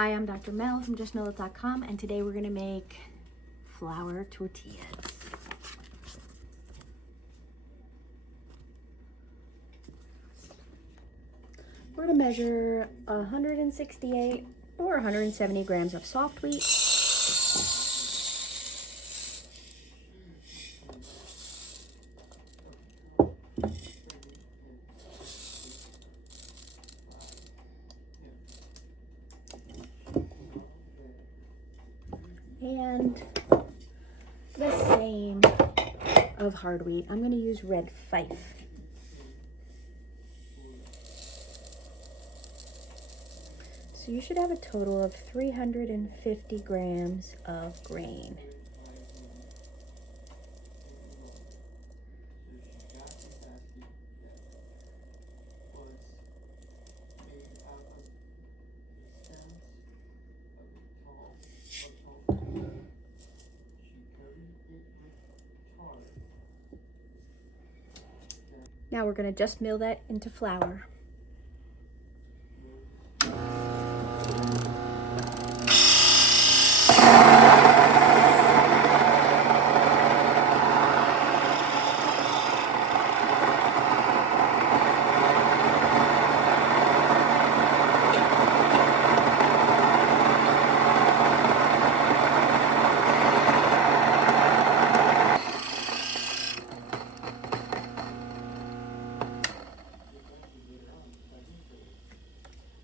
Hi, I'm Dr. Mel from justmillit.com, and today we're gonna make flour tortillas. We're gonna measure 168 or 170 grams of soft wheat, and the same of hard wheat. I'm going to use red Fife. So you should have a total of 350 grams of grain. Now we're going to just mill that into flour.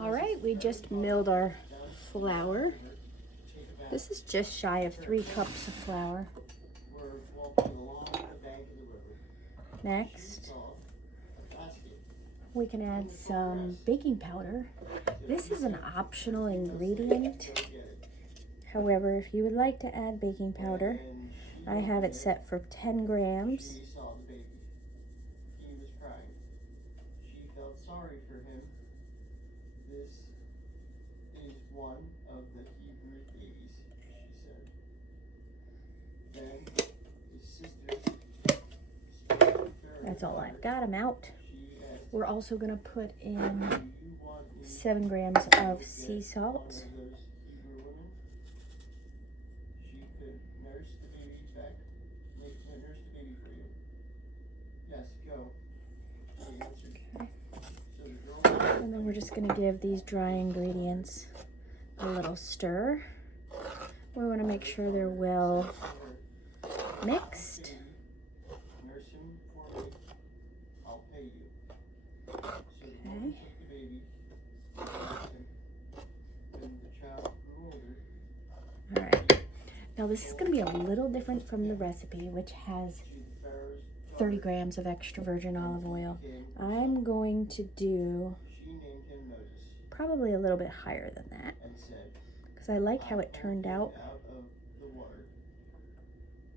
All right, we just milled our flour. This is just shy of 3 cups of flour. Next, we can add some baking powder. This is an optional ingredient. However, if you would like to add baking powder, I have it set for 10 grams. Sorry for him. This is one of the Hebrew babies, she said. Then his sister. That's all I've got. I'm out. We're also going to put in 7 grams of sea salt. She could nurse the baby back. Nurse the baby for you. Yes, go. And then we're just going to give these dry ingredients a little stir. We want to make sure they're well mixed. Okay. All right. Now this is going to be a little different from the recipe, which has 30 grams of extra virgin olive oil. I'm going to do probably a little bit higher than that because I like how it turned out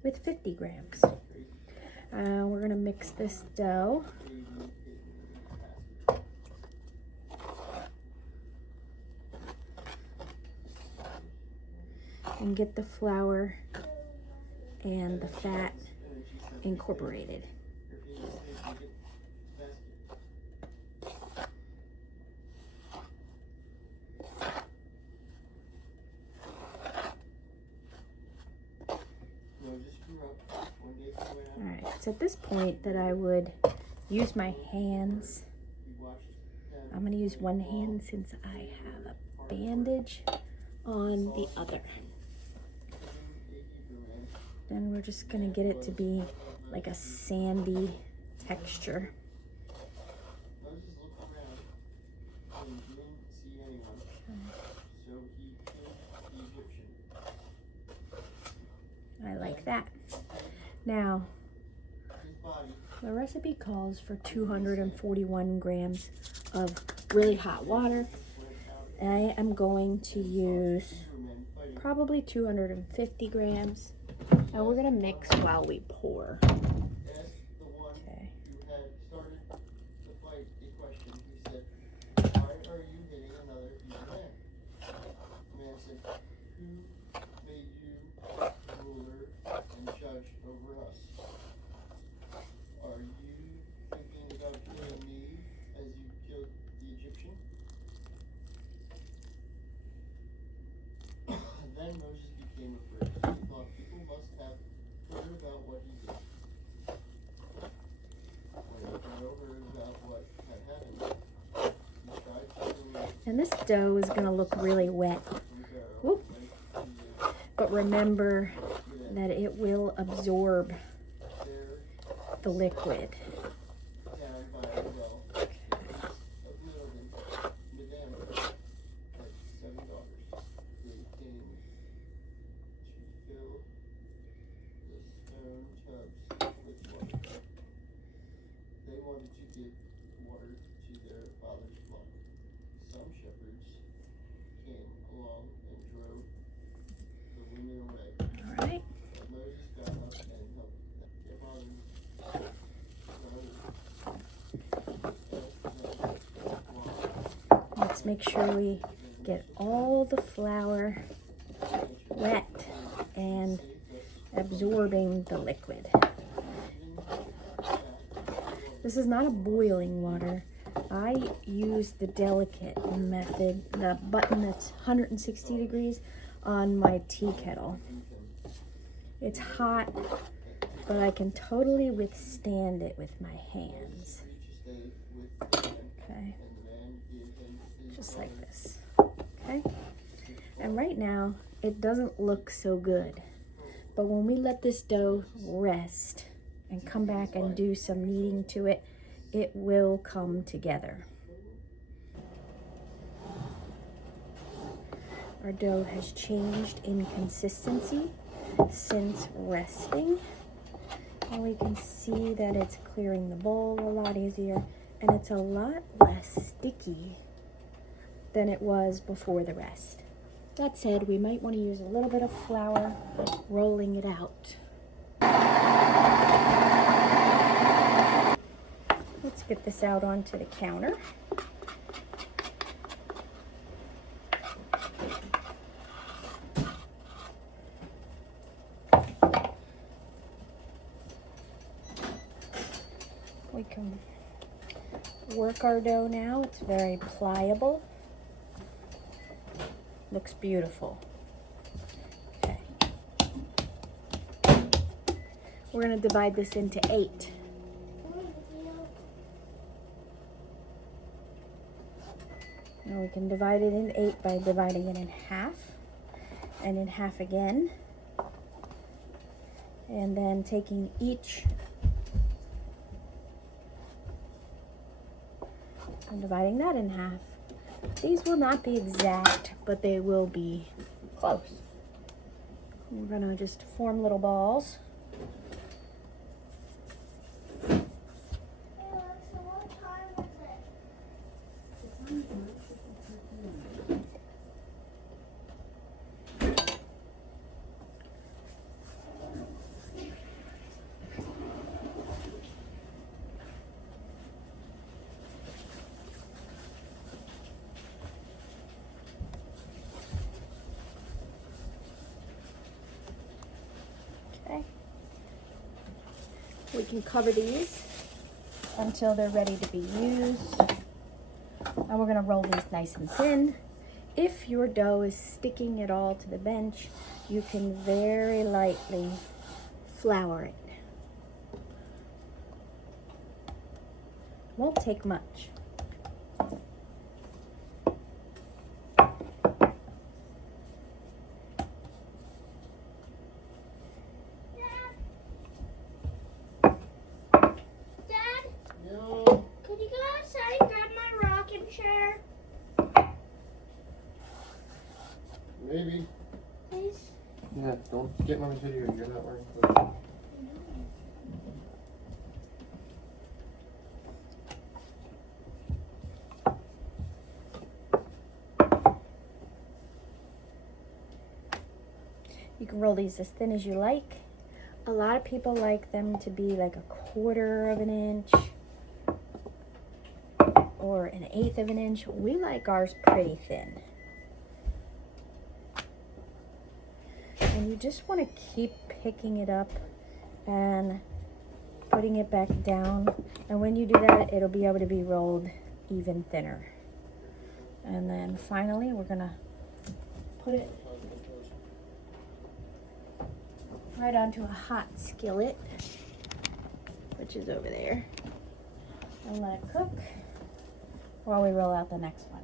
with 50 grams. We're going to mix this dough. And get the flour and the fat incorporated. All right, it's at this point that I would use my hands. I'm going to use one hand since I have a bandage on the other. Then we're just going to get it to be like a sandy texture. I like that. Now, the recipe calls for 241 grams of really hot water. I am going to use probably 250 grams. And we're gonna mix while we pour. Okay. Then Moses became afraid. He thought people must have heard about what he did. When Pharaoh heard about what had happened, he tried to release And this dough is going to look really wet. from Pharaoh. Whoop. Went to But remember that it will absorb there the liquid. down by a well, a piece of meal in Madam had 7 daughters. They came to fill the stone tubs with water. They wanted to give water to their father's flock. Some shepherds came along and drove the women away. All right. But Moses got up and helped them. Their father Let's make sure we get all the flour wet and absorbing the liquid. This is not a boiling water. I use the delicate method, the button that's 160 degrees on my tea kettle. It's hot, but I can totally withstand it with my hands. Okay, just like this. Okay, and right now it doesn't look so good, but when we let this dough rest and come back and do some kneading to it, it will come together. Our dough has changed in consistency since resting, and we can see that it's clearing the bowl a lot easier, and it's a lot less sticky than it was before the rest. That said, we might want to use a little bit of flour rolling it out. Let's get this out onto the counter. We can work our dough now. It's very pliable. Looks beautiful. Okay. We're going to divide this into 8. Now we can divide it in 8 by dividing it in half and in half again. And then taking each and dividing that in half. These will not be exact, but they will be close. We're gonna just form little balls. Okay. We can cover these until they're ready to be used. And we're gonna roll these nice and thin. If your dough is sticking at all to the bench, you can very lightly flour it. Won't take much. Maybe. Please? Yeah, don't get Mommy's video. You're not wearing clothes. You can roll these as thin as you like. A lot of people like them to be like 1/4 of an inch or 1/8 of an inch. We like ours pretty thin. And you just want to keep picking it up and putting it back down. And when you do that, it'll be able to be rolled even thinner. And then finally, we're gonna put it right onto a hot skillet, which is over there, and let it cook while we roll out the next one.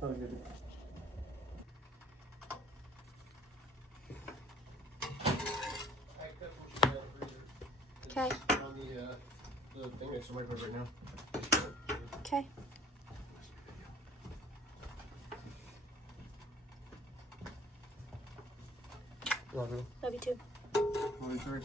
Oh, good. Okay. On the thing next to the microwave right now. Okay. Love you. Love you too. Love you too.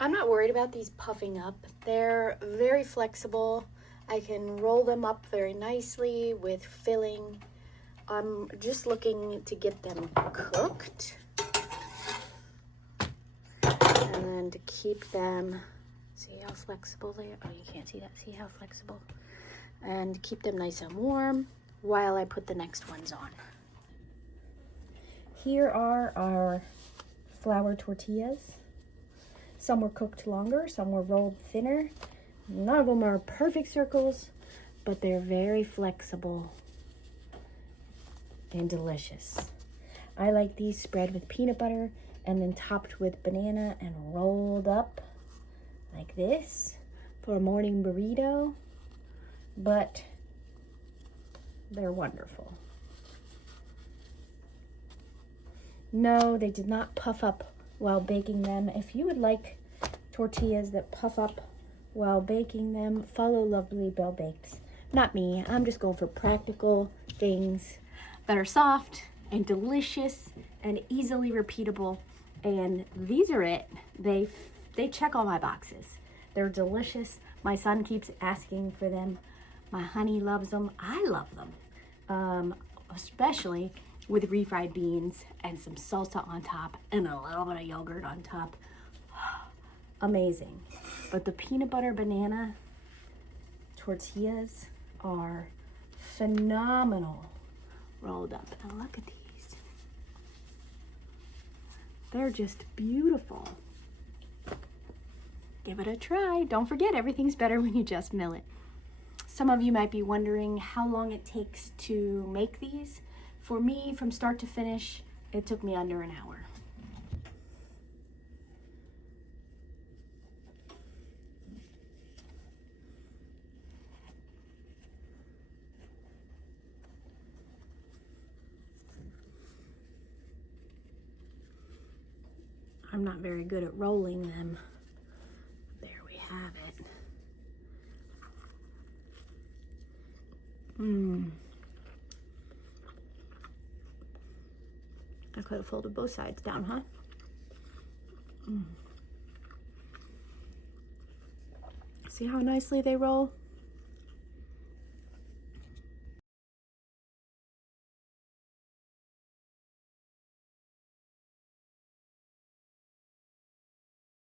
I'm not worried about these puffing up. They're very flexible. I can roll them up very nicely with filling. I'm just looking to get them cooked. And then to keep them, see how flexible they are? Oh, you can't see that. See how flexible? And keep them nice and warm while I put the next ones on. Here are our flour tortillas. Some were cooked longer, some were rolled thinner. None of them are perfect circles, but they're very flexible and delicious. I like these spread with peanut butter and then topped with banana and rolled up like this for a morning burrito, but they're wonderful. No, they did not puff up while baking them. If you would like tortillas that puff up while baking them, follow Lovely Bell Bakes. Not me. I'm just going for practical things that are soft and delicious and easily repeatable. And these are it. They check all my boxes. They're delicious. My son keeps asking for them. My honey loves them. I love them. Especially with refried beans and some salsa on top and a little bit of yogurt on top. Amazing. But the peanut butter banana tortillas are phenomenal rolled up. And look at these. They're just beautiful. Give it a try. Don't forget, everything's better when you just mill it. Some of you might be wondering how long it takes to make these. For me, from start to finish, it took me under an hour. I'm not very good at rolling them. There we have it. I could have folded both sides down, huh? See how nicely they roll?